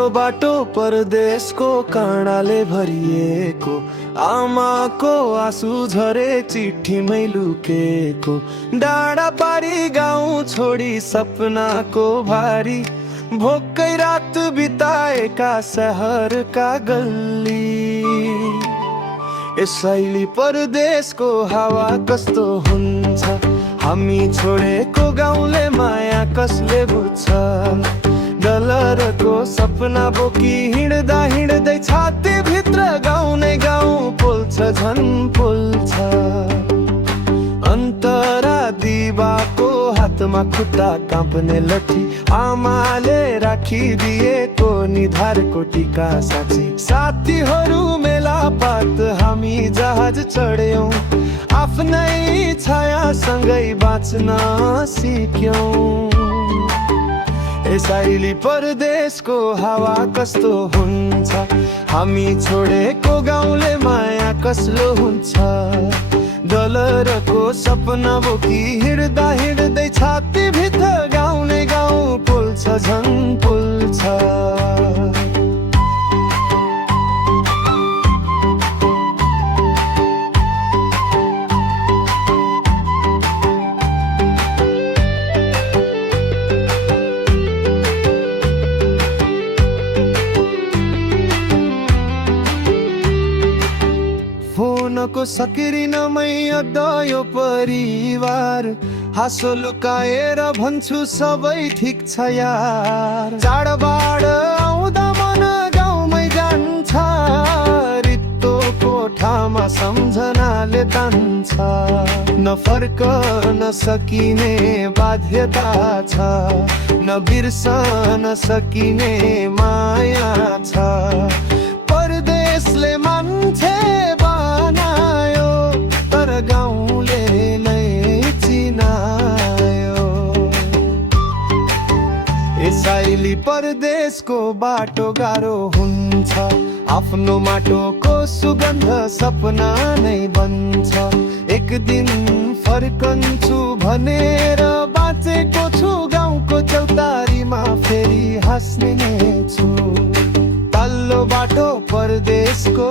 तल्लो बाटो परदेशको काँडाले भरिएको, आमाको आँसु झरे चिठीमै लुकेको, डाँडा पारी गाउँ छोडी सपनाको भारी, भोकै रात बिताएका सहरका गल्ली। यसैले परदेशको हावा कस्तो हुन्छ, हामी छोडेको गाउँले माया कसले बुझ्छ। डलरको सपना बोकी हिँड्दा हिँड्दै छाती भित्र गाउँ नै गाउँ पोल्छ झन् पोल्छ। अन्तरा दिवाको हातमा खुट्टा काँप्ने लठी, आमाले राखिदिएको निधारको टिका साँची। साथीहरू मेलापात हामी जहाज चढ्यौँ, आफ्नै छायासँगै बाँच्न सिक्यौँ। यसैले परदेशको हावा कस्तो हुन्छ, हामी छोडेको गाउँले माया कसलो हुन्छ। डलरको सपना बोकी हिँड्दा हिँड्दै छाती भित्र गाउँ नै गाउँ पोल्छ झन् पोल्छ। फोनको सक्रिनमै अड्डायो परिवार, हाँसो लुकाएर भन्छु सबै ठिक छ यार। चाडबाड आउँदा मन गाउँमै जान्छ, रित्तो कोठामा सम्झनाले तान्छ। नफर्कन सकिने बाध्यता छ, नबिर्सन सकिने माया छ। परदेशले मान्छे बनायो, तर गाउँले नै चिनायो। यसैले परदेशको बाटो गाह्रो हुन्छ, आफ्नो माटोको सुगन्ध सपना नै बन्छ। एक दिन फर्कन्छु भनेर बाँचेको छु, गाउँको चौतारीमा फेरि हाँस्ने छु। तल्लो बाटो परदेशको